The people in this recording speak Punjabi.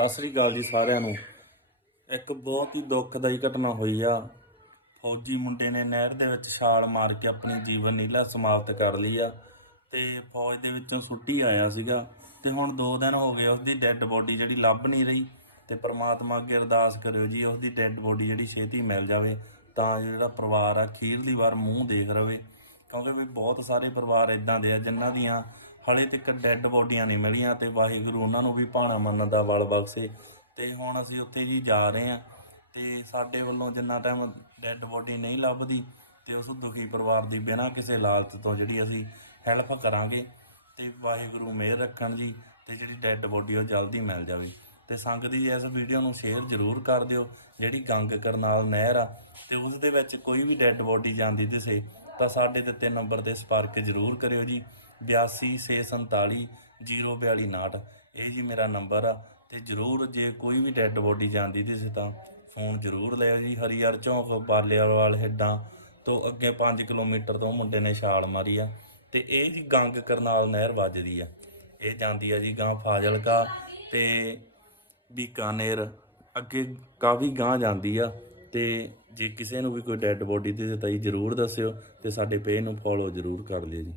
ਸਤਿ ਸ੍ਰੀ ਅਕਾਲ ਜੀ ਸਾਰਿਆਂ ਨੂੰ। ਇੱਕ ਬਹੁਤ ਹੀ ਦੁੱਖਦਾਈ ਘਟਨਾ ਹੋਈ ਆ। ਫੌਜੀ ਮੁੰਡੇ ਨੇ ਨਹਿਰ ਦੇ ਵਿੱਚ ਛਾਲ ਮਾਰ ਕੇ ਆਪਣੀ ਜੀਵਨ ਨੀਲਾ ਸਮਾਪਤ ਕਰ ਲਈ ਆ ਤੇ ਫੌਜ ਦੇ ਵਿੱਚੋਂ ਛੁੱਟੀ ਆਇਆ ਸੀਗਾ ਤੇ ਹੁਣ 2 ਦਿਨ ਹੋ ਗਏ ਉਸਦੀ ਡੈੱਡ ਬੋਡੀ ਜਿਹੜੀ ਲੱਭ ਨਹੀਂ ਰਹੀ ਤੇ ਪ੍ਰਮਾਤਮਾ ਅੱਗੇ ਅਰਦਾਸ ਕਰਿਓ ਜੀ ਉਸਦੀ ਡੈੱਡ ਬੋਡੀ ਜਿਹੜੀ ਛੇਤੀ ਮਿਲ ਜਾਵੇ ਤਾਂ ਜਿਹੜਾ ਪਰਿਵਾਰ ਆ ਅਖੀਰਲੀ ਵਾਰ ਮੂੰਹ ਦੇਖ ਰਵੇ ਕਿਉਂਕਿ ਵੀ ਬਹੁਤ ਸਾਰੇ ਪਰਿਵਾਰ ਇਦਾਂ ਦੇ ਆ ਜਿਨ੍ਹਾਂ ਦੀਆਂ ਹਲੇ ਤੱਕ ਡੈੱਡ ਬੋਡੀਆਂ ਨਹੀਂ ਮਿਲੀਆਂ ਤੇ ਵਾਹਿਗੁਰੂ ਉਹਨਾਂ ਨੂੰ ਵੀ ਭਾਣਾ ਮੰਨਣ ਦਾ ਵਲ ਬਖਸ਼ੇ। ਤੇ ਹੁਣ ਅਸੀਂ ਉੱਥੇ ਜੀ ਜਾ ਰਹੇ ਆ ਤੇ ਸਾਡੇ ਵੱਲੋਂ ਜਿੰਨਾ ਟਾਈਮ ਡੈੱਡ ਬੋਡੀ ਨਹੀਂ ਲੱਭਦੀ ਤੇ ਉਸ ਦੁਖੀ ਪਰਿਵਾਰ ਦੀ ਬਿਨਾਂ ਕਿਸੇ ਲਾਲਚ ਤੋਂ ਜਿਹੜੀ ਅਸੀਂ ਹੈਲਪ ਕਰਾਂਗੇ ਤੇ ਵਾਹਿਗੁਰੂ ਮਿਹਰ ਰੱਖਣ ਜੀ ਤੇ ਜਿਹੜੀ ਡੈੱਡ ਬੋਡੀ ਉਹ ਜਲਦੀ ਮਿਲ ਜਾਵੇ। ਤੇ ਸੰਗਤ ਜੀ ਇਸ ਵੀਡੀਓ ਨੂੰ ਸ਼ੇਅਰ ਜ਼ਰੂਰ ਕਰ ਦਿਓ, ਜਿਹੜੀ ਗੰਗ ਕਰਨਾਲ ਨਹਿਰ ਆ ਤੇ ਉਸ ਦੇ ਵਿੱਚ ਕੋਈ ਵੀ ਡੈੱਡ ਬੋਡੀ ਜਾਂਦੀ ਦਿਸੇ ਤਾਂ ਸਾਡੇ ਦਿੱਤੇ ਨੰਬਰ ਤੇ ਸੰਪਰਕ ਜ਼ਰੂਰ ਕਰਿਓ ਜੀ। 8247 04259 ਇਹ ਜੀ ਮੇਰਾ ਨੰਬਰ ਆ ਤੇ ਜ਼ਰੂਰ ਜੇ ਕੋਈ ਵੀ ਡੈੱਡ ਬੋਡੀ ਜਾਂਦੀ ਦਿਸੇ ਤਾਂ ਫੋਨ ਜ਼ਰੂਰ ਲਿਓ ਜੀ ਹਰੀਅਰ ਚੌਂਕ ਬਾਲੇਵਾਲ ਹੈਡਾਂ ਤੋਂ ਅੱਗੇ 5 ਕਿਲੋਮੀਟਰ ਤੋਂ ਮੁੰਡੇ ਨੇ ਛਾਲ ਮਾਰੀ ਆ ਤੇ ਇਹ ਜੀ ਗੰਗ ਕਰਨਾਲ ਨਹਿਰ ਵੱਜਦੀ ਆ। ਇਹ ਜਾਂਦੀ ਆ ਜੀ ਗਾਂ ਫਾਜ਼ਿਲਕਾ ਤੇ ਬੀਕਾਨੇਰ, ਅੱਗੇ ਕਾਫੀ ਗਾਂ ਜਾਂਦੀ ਆ ਤੇ ਜੇ ਕਿਸੇ ਨੂੰ ਵੀ ਕੋਈ ਡੈੱਡ ਬੋਡੀ ਦੀ ਤਾਂ ਜੀ ਜ਼ਰੂਰ ਦੱਸਿਓ ਤੇ ਸਾਡੇ ਪੇਜ ਨੂੰ ਫੋਲੋ ਜ਼ਰੂਰ ਕਰ ਲਿਓ ਜੀ।